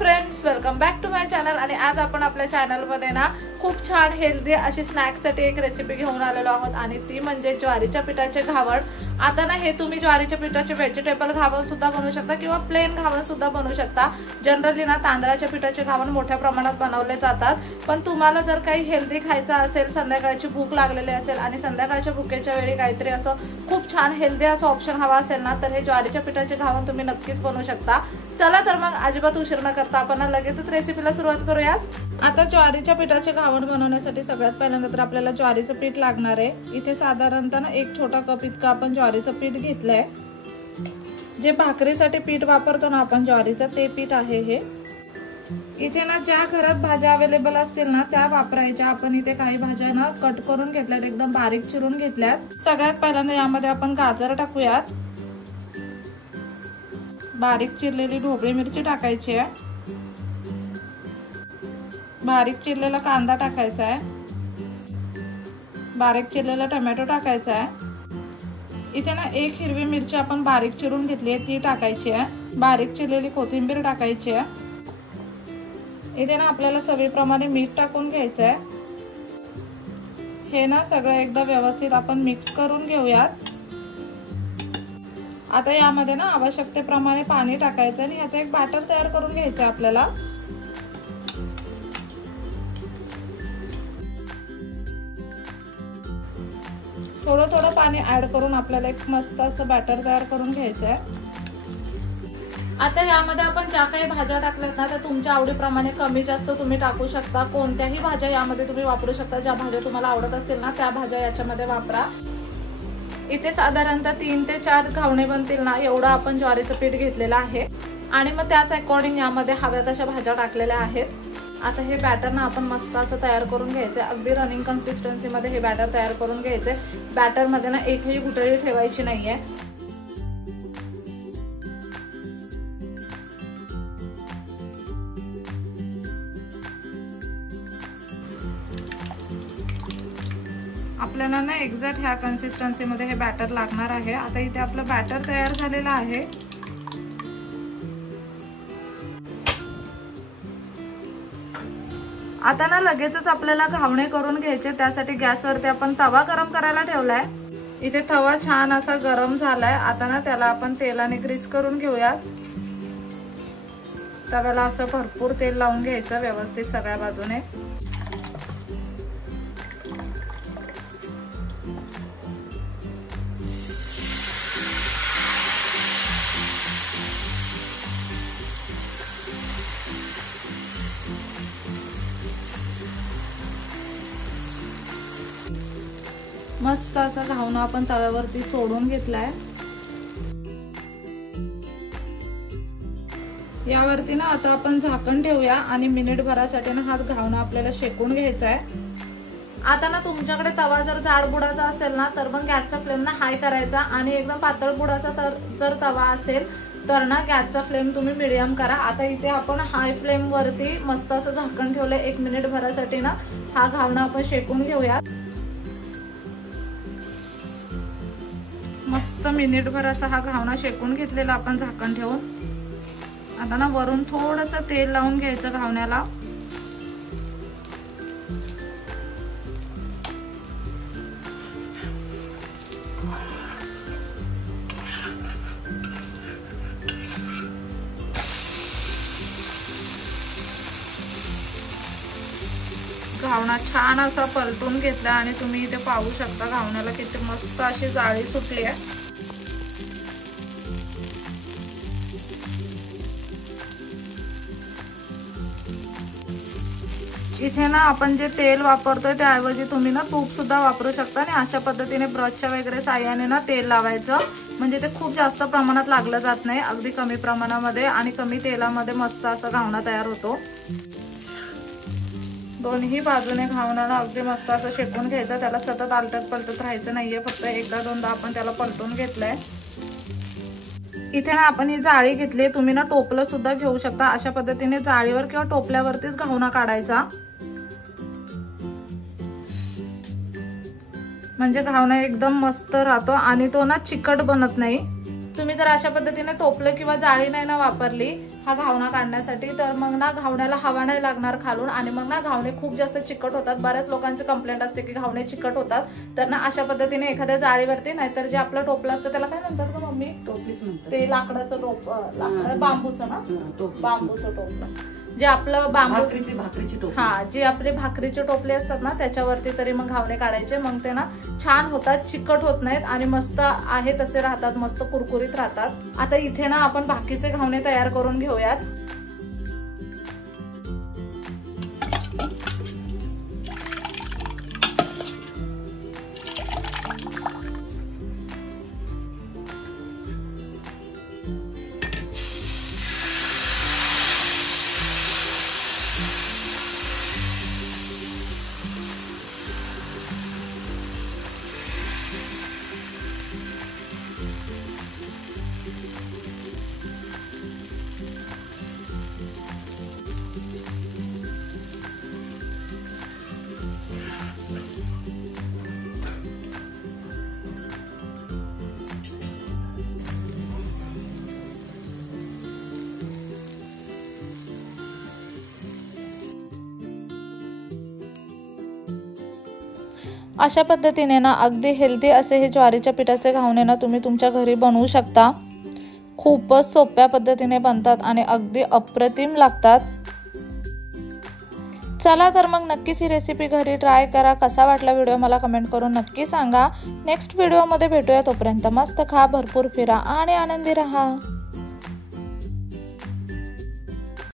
Friends, welcome back to my channel. आणि आज आपण आपल्या चॅनल मध्ये ना खूप छान हेल्दी अशी स्नॅक्स साठी एक रेसिपी घेऊन आलेलो आहोत आणि ती म्हणजे ज्वारीच्या पिठाचे घावण। आता ना हे तुम्ही ज्वारीच्या पिठाचे व्हेजिटेबल घावण सुद्धा बनवू शकता किंवा प्लेन घावण सुद्धा बनवू शकता। जनरली ना तांदळाच्या पिठाचे घावण मोठ्या प्रमाणात बनवले जातात, पण तुम्हाला जर काही हेल्दी खायचं असेल, संध्याकाळची भूक लागलेली असेल आणि संध्याकाळच्या भुकेच्या वेळी काहीतरी असं खूप छान हेल्दी असं ऑप्शन हवा असेल ना, तर हे ज्वारीच्या पिठाचे घावण तुम्ही नक्कीच बनवू शकता। चला तर मग अजिबात उशीर न करता आपण लगेचच रेसिपीला सुरुवात करूया। आता ज्वारीच्या पिठाचे घावण बनवण्यासाठी सगळ्यात पहिल्यांदा तर आपल्याला ज्वारीचं पीठ लागणार आहे। इथे साधारणतः एक छोटा कप इतकं आपण ज्वारीचं पीठ घेतलंय। जे भाकरीसाठी पीठ वापरतो ना आपण ज्वारीचं, ते पीठ आहे हे। इथे ना ज्या घरात भाज्या अवेलेबल असतील ना त्या वापरायच्या। आपण इथे काही भाज्या ना कट करून घेतल्यात, एकदम बारीक चिरून घेतल्यात। सगळ्यात पहिल्यांदा यामध्ये आपण गाजर टाकूयात, बारीक चिरलेली ढोबळी मिरची टाकायची आहे, बारीक चिरलेला कांदा टाकायचा आहे, बारीक चिरलेला टोमॅटो टाकायचा आहे। इथे ना एक हिरवी मिरची आपण बारीक चिरून घेतली आहे ती टाकायची आहे, बारीक चिरलेली कोथिंबीर टाकायची आहे। इथे ना आपल्याला चवीप्रमाणे मीठ टाकून घ्यायचं आहे। हे ना सगळं एकदा व्यवस्थित आपण मिक्स करून घेऊयात। आता यामध्ये ना आवश्यकतेप्रमाणे पाणी टाकायचं आणि ह्याचं एक बॅटर तयार करून घ्यायचं आपल्याला। थोडं थोडं पाणी ऍड करून आपल्याला एक मस्त असं बॅटर तयार करून घ्यायचं आहे। आता यामध्ये आपण ज्या काही भाज्या टाकल्यात ना त्या तुमच्या आवडीप्रमाणे कमी जास्त तुम्ही टाकू शकता। कोणत्याही भाज्या यामध्ये तुम्ही वापरू शकता, ज्या भाज्या तुम्हाला आवडत असतील ना त्या भाज्या याच्यामध्ये वापरा। इथे साधारणतः 3 ते 4 घावणे बनतील ना एवढं आपण ज्वारीचं पीठ घेतलेलं आहे आणि मग त्याच अकॉर्डिंग यामध्ये हव्या तशा भाज्या टाकलेल्या आहेत। आता हे बॅटर ना आपण मस्त असं तयार करून घ्यायचं, अगदी रनिंग कन्सिस्टन्सी मध्ये हे बॅटर तयार करून घ्यायचे। बॅटर मध्ये ना एकही गुठळी ठेवायची नाहीये। आपल्याला ना एक्झॅक्ट ह्या कन्सिस्टन्सी मध्ये हे बॅटर लागणार आहे। आता इथे आपलं बॅटर तयार झालेलं आहे। आता ना लगेचच आपल्याला घावणे करून घ्यायचे। त्यासाठी गॅसवरती आपण तवा गरम करायला ठेवलाय। इथे तवा छान असा गरम झालाय। आता ना त्याला आपण तेलाने ग्रीस करून घेऊया। तव्याला असं भरपूर तेल लावून घ्यायचं व्यवस्थित सगळ्या बाजूने। मस्त असा घावणं आपण तव्यावरती सोडून घेतलाय। यावरती ना आता आपण झाकण ठेवूया आणि मिनिटभरासाठी ना हा घावणं आपल्याला शेकून घ्यायचा आहे। आता ना तुमच्याकडे तवा जर जाड बुडाचा असेल ना तर मग गॅसचा फ्लेम ना हाय करायचा आणि एकदम पातळ बुडाचा जर तवा असेल तर ना गॅसचा फ्लेम तुम्ही मीडियम करा। आता इथे आपण हाय फ्लेम वरती मस्त असं झाकण ठेवलंय 1 मिनिट भरासाठी ना हा घावणं आपण शेकून घेऊया। मस्त मिनिटभर असा हा घावणा शेकून घेतलेला आपण झाकण ठेवून। आता ना वरून थोडंसं तेल लावून घ्यायचं घावण्याला। घावणा छान असा पलटून घेतला आणि तुम्ही इथे पाहू शकता घावण्याला किती मस्त अशी जाळी सुटली आहे। इथे ना आपण जे तेल वापरतोय त्याऐवजी तुम्ही ना तूप सुद्धा वापरू शकता आणि अशा पद्धतीने ब्रशच्या वगैरे साह्याने ना तेल लावायचं, म्हणजे ते खूप जास्त प्रमाणात लागलं जात नाही, अगदी कमी प्रमाणामध्ये आणि कमी तेलामध्ये मस्त असा घावणा तयार होतो। दोन्ही बाजूने घावणाला अगदी मस्त असं शेकून घ्यायचं। त्याला सतत आलटत पलटत राहायचं नाहीये, फक्त एकदा दोनदा आपण त्याला पलटून घेतलंय। इथे ना आपण ही जाळी घेतली, तुम्ही ना टोपलं सुद्धा घेऊ शकता। अशा पद्धतीने जाळीवर किंवा टोपल्यावरतीच घावणा काढायचा, म्हणजे घावणा एकदम मस्त राहतो आणि तो ना चिकट बनत नाही। तुम्ही जर अशा पद्धतीने टोपलं किंवा जाळी नाही ना वापरली हा घावणा काढण्यासाठी, तर मग ना घावण्याला हवा नाही लागणार खालून आणि मग ना घावणे खूप जास्त चिकट होतात. बऱ्याच लोकांची कंप्लेंट असते की घावणे चिकट होतात. तर ना अशा पद्धतीने एखाद्या जाळीवरती, नाहीतर जे आपलं टोपलं असतं त्याला काय म्हणतात का मम्मी? टोपलीच म्हणतात. ते लाकडाचं लाकड बांबूचं ना, बांबूचं टोपलं, जे आपलं भाकरीची टोपली, हा, जे आपले भाकरीचे टोपले असतात ना त्याच्यावरती तरी मग घावणे काढायचे. मग ते ना छान होतात, चिकट होत नाहीत आणि मस्त आहे तसे राहतात, मस्त कुरकुरीत राहतात. आता इथे ना आपण बाकीचे घावणे तयार करून घेऊयात. अशा पद्धतीने ना अगदी हेल्दी असे हे ज्वारीच्या पिठाचे घावणे ना तुम्ही तुमच्या घरी बनवू शकता. खूपच सोप्या पद्धतीने बनतात आणि अगदी अप्रतिम लागतात. चला तर मग नक्कीच ही रेसिपी घरी ट्राय करा. कसा वाटला व्हिडिओ मला कमेंट करून नक्की सांगा. नेक्स्ट व्हिडिओमध्ये भेटूया. तोपर्यंत मस्त खा, भरपूर फिरा आणि आनंदी राहा.